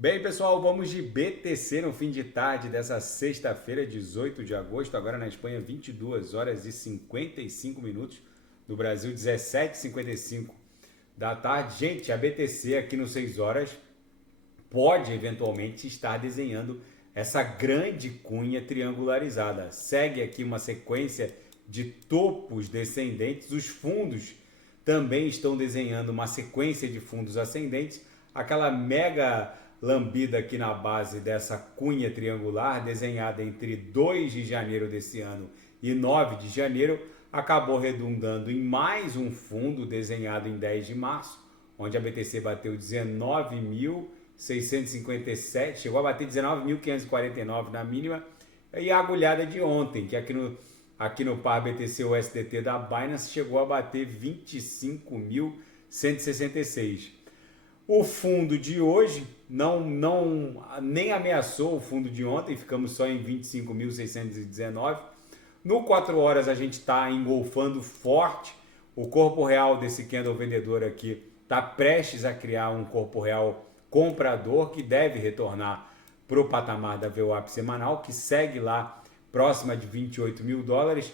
Bem, pessoal, vamos de BTC no fim de tarde dessa sexta-feira, 18 de agosto, agora na Espanha, 22 horas e 55 minutos, no Brasil, 17h55 da tarde. Gente, a BTC aqui no 6 horas pode eventualmente estar desenhando essa grande cunha triangularizada. Segue aqui uma sequência de topos descendentes, os fundos também estão desenhando uma sequência de fundos ascendentes, aquela mega lambida aqui na base dessa cunha triangular, desenhada entre 2 de janeiro desse ano e 9 de janeiro, acabou redundando em mais um fundo desenhado em 10 de março, onde a BTC bateu 19.657, chegou a bater 19.549 na mínima, e a agulhada de ontem, que aqui no par BTC USDT da Binance chegou a bater 25.166. O fundo de hoje nem ameaçou o fundo de ontem, ficamos só em 25.619. No 4 horas a gente está engolfando forte. O corpo real desse candle vendedor aqui está prestes a criar um corpo real comprador que deve retornar para o patamar da VWAP semanal, que segue lá próxima de 28 mil dólares.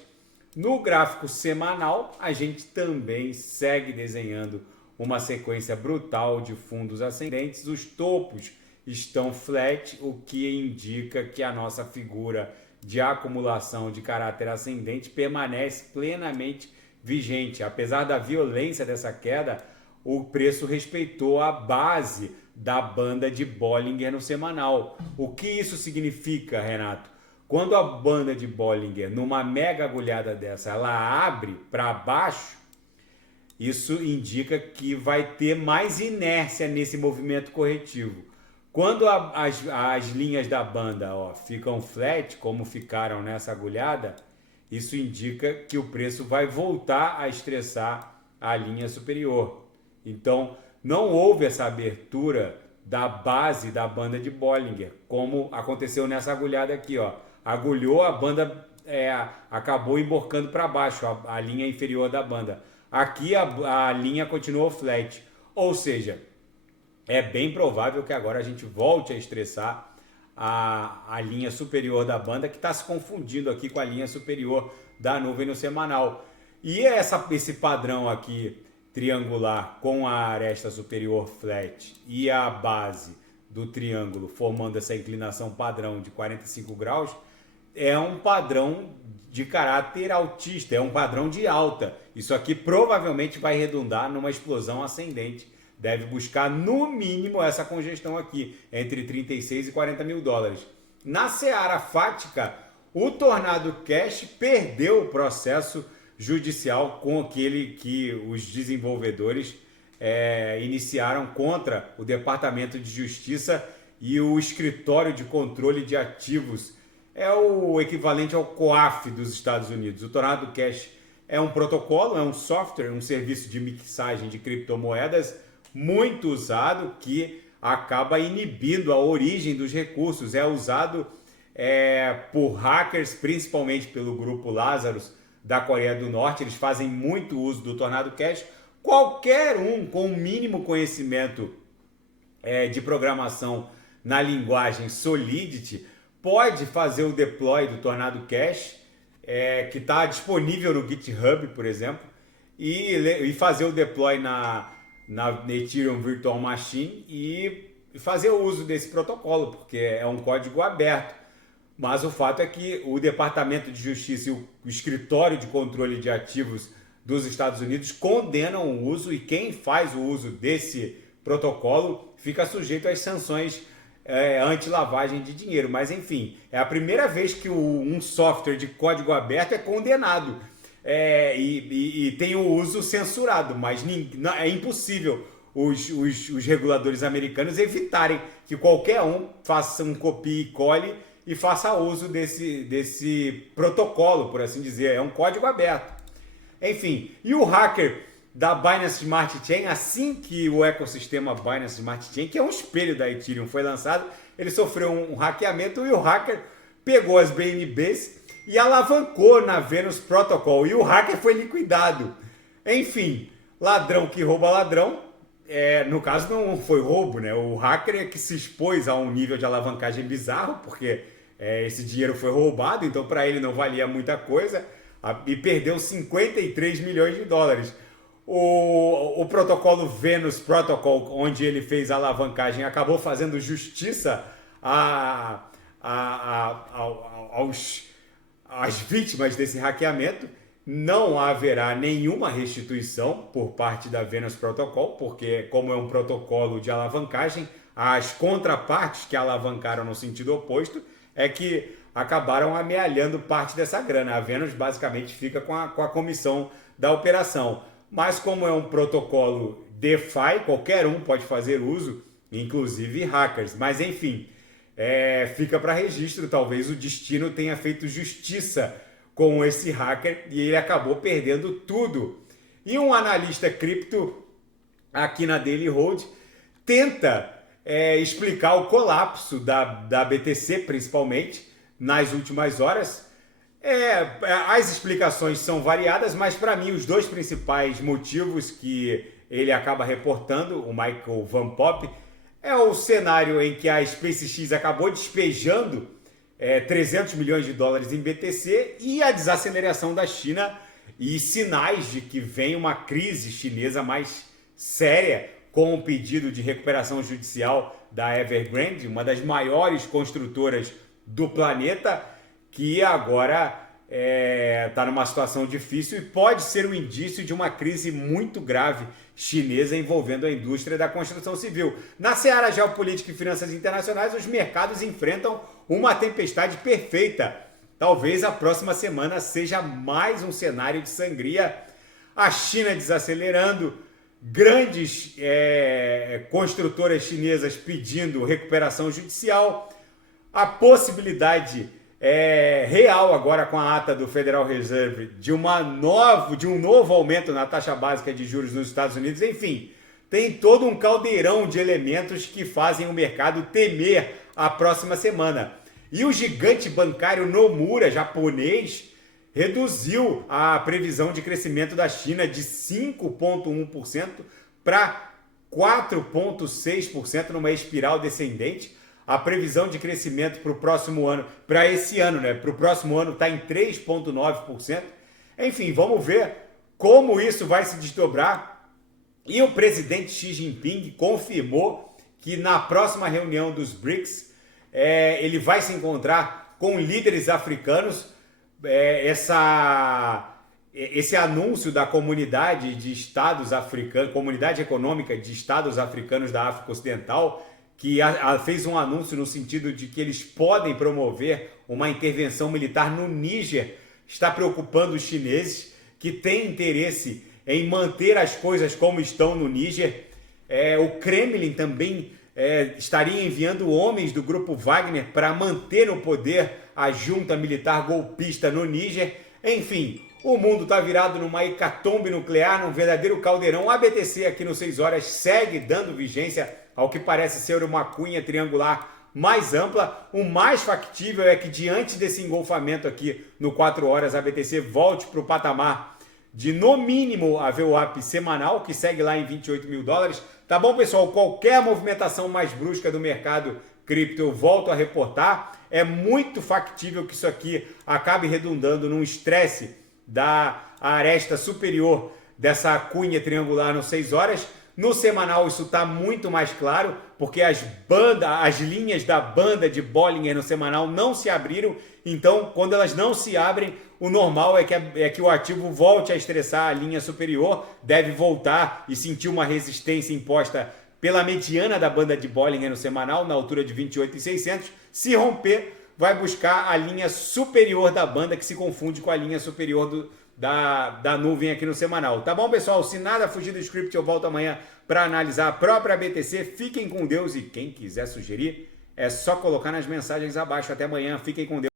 No gráfico semanal, a gente também segue desenhando uma sequência brutal de fundos ascendentes. Os topos estão flat, o que indica que a nossa figura de acumulação de caráter ascendente permanece plenamente vigente. Apesar da violência dessa queda, o preço respeitou a base da banda de Bollinger no semanal. O que isso significa, Renato? Quando a banda de Bollinger, numa mega agulhada dessa, ela abre para baixo, isso indica que vai ter mais inércia nesse movimento corretivo. Quando as linhas da banda ficam flat, como ficaram nessa agulhada, isso indica que o preço vai voltar a estressar a linha superior. Então, não houve essa abertura da base da banda de Bollinger, como aconteceu nessa agulhada aqui. Agulhou, a banda acabou emborcando para baixo, a linha inferior da banda. Aqui a linha continuou flat, ou seja, é bem provável que agora a gente volte a estressar a linha superior da banda, que está se confundindo aqui com a linha superior da nuvem no semanal. E esse padrão aqui triangular com a aresta superior flat e a base do triângulo formando essa inclinação padrão de 45 graus, é um padrão de caráter altista, é um padrão de alta. Isso aqui provavelmente vai redundar numa explosão ascendente. Deve buscar no mínimo essa congestão aqui, entre 36 e 40 mil dólares. Na seara fática, o Tornado Cash perdeu o processo judicial com aquele que os desenvolvedores iniciaram contra o Departamento de Justiça e o Escritório de Controle de Ativos. É o equivalente ao COAF dos Estados Unidos. O Tornado Cash é um protocolo, é um software, um serviço de mixagem de criptomoedas muito usado que acaba inibindo a origem dos recursos. É usado por hackers, principalmente pelo grupo Lazarus da Coreia do Norte. Eles fazem muito uso do Tornado Cash. Qualquer um com o mínimo conhecimento de programação na linguagem Solidity pode fazer o deploy do Tornado Cash, que está disponível no GitHub, por exemplo, e fazer o deploy na Ethereum Virtual Machine e fazer o uso desse protocolo, porque é um código aberto. Mas o fato é que o Departamento de Justiça e o Escritório de Controle de Ativos dos Estados Unidos condenam o uso, e quem faz o uso desse protocolo fica sujeito às sanções anti-lavagem de dinheiro. Mas enfim, é a primeira vez que um software de código aberto é condenado e tem o uso censurado, mas é impossível os reguladores americanos evitarem que qualquer um faça um copia e cole e faça uso desse protocolo, por assim dizer. É um código aberto. Enfim, e o hacker da Binance Smart Chain, assim que o ecossistema Binance Smart Chain, que é um espelho da Ethereum, foi lançado, ele sofreu um hackeamento e o hacker pegou as BNBs e alavancou na Venus Protocol, e o hacker foi liquidado. Enfim, ladrão que rouba ladrão, No caso não foi roubo, né? O hacker é que se expôs a um nível de alavancagem bizarro, porque esse dinheiro foi roubado, então para ele não valia muita coisa, e perdeu 53 milhões de dólares. O protocolo Venus Protocol, onde ele fez a alavancagem, acabou fazendo justiça às vítimas desse hackeamento. Não haverá nenhuma restituição por parte da Venus Protocol, porque como é um protocolo de alavancagem, as contrapartes que alavancaram no sentido oposto é que acabaram amealhando parte dessa grana. A Venus basicamente fica com a comissão da operação. Mas como é um protocolo DeFi, qualquer um pode fazer uso, inclusive hackers. Mas enfim, fica para registro, talvez o destino tenha feito justiça com esse hacker e ele acabou perdendo tudo. E um analista cripto aqui na Daily Hold tenta explicar o colapso da BTC, principalmente nas últimas horas. As explicações são variadas, mas para mim os dois principais motivos que ele acaba reportando, o Michael Van Poppe, é o cenário em que a SpaceX acabou despejando 300 milhões de dólares em BTC e a desaceleração da China e sinais de que vem uma crise chinesa mais séria com o pedido de recuperação judicial da Evergrande, uma das maiores construtoras do planeta, que agora está numa situação difícil e pode ser um indício de uma crise muito grave chinesa envolvendo a indústria da construção civil. Na seara geopolítica e finanças internacionais, os mercados enfrentam uma tempestade perfeita. Talvez a próxima semana seja mais um cenário de sangria. A China desacelerando, grandes construtoras chinesas pedindo recuperação judicial, a possibilidade real agora com a ata do Federal Reserve de um novo aumento na taxa básica de juros nos Estados Unidos. Enfim, tem todo um caldeirão de elementos que fazem o mercado temer a próxima semana. E o gigante bancário Nomura, japonês, reduziu a previsão de crescimento da China de 5,1% para 4,6% numa espiral descendente. A previsão de crescimento para o próximo ano, para esse ano, né? Para o próximo ano está em 3,9%. Enfim, vamos ver como isso vai se desdobrar. E o presidente Xi Jinping confirmou que na próxima reunião dos BRICS, ele vai se encontrar com líderes africanos. Esse anúncio da comunidade de estados africanos, comunidade econômica de estados africanos da África Ocidental, que fez um anúncio no sentido de que eles podem promover uma intervenção militar no Níger, está preocupando os chineses, que têm interesse em manter as coisas como estão no Níger. O Kremlin também estaria enviando homens do grupo Wagner para manter no poder a junta militar golpista no Níger. Enfim, o mundo está virado numa hecatombe nuclear, num verdadeiro caldeirão. A BTC aqui no 6 horas segue dando vigência ao que parece ser uma cunha triangular mais ampla. O mais factível é que diante desse engolfamento aqui no 4 horas, a BTC volte para o patamar de no mínimo a VWAP semanal, que segue lá em 28 mil dólares. Tá bom, pessoal? Qualquer movimentação mais brusca do mercado cripto eu volto a reportar. É muito factível que isso aqui acabe redundando num estresse da aresta superior dessa cunha triangular no 6 horas. No semanal isso está muito mais claro, porque as linhas da banda de Bollinger no semanal não se abriram. Então, quando elas não se abrem, o normal é que o ativo volte a estressar a linha superior, deve voltar e sentir uma resistência imposta pela mediana da banda de Bollinger no semanal, na altura de 28.600. Se romper, vai buscar a linha superior da banda, que se confunde com a linha superior da nuvem aqui no semanal. Tá bom, pessoal? Se nada fugir do script, eu volto amanhã para analisar a própria BTC. Fiquem com Deus e quem quiser sugerir, é só colocar nas mensagens abaixo. Até amanhã. Fiquem com Deus.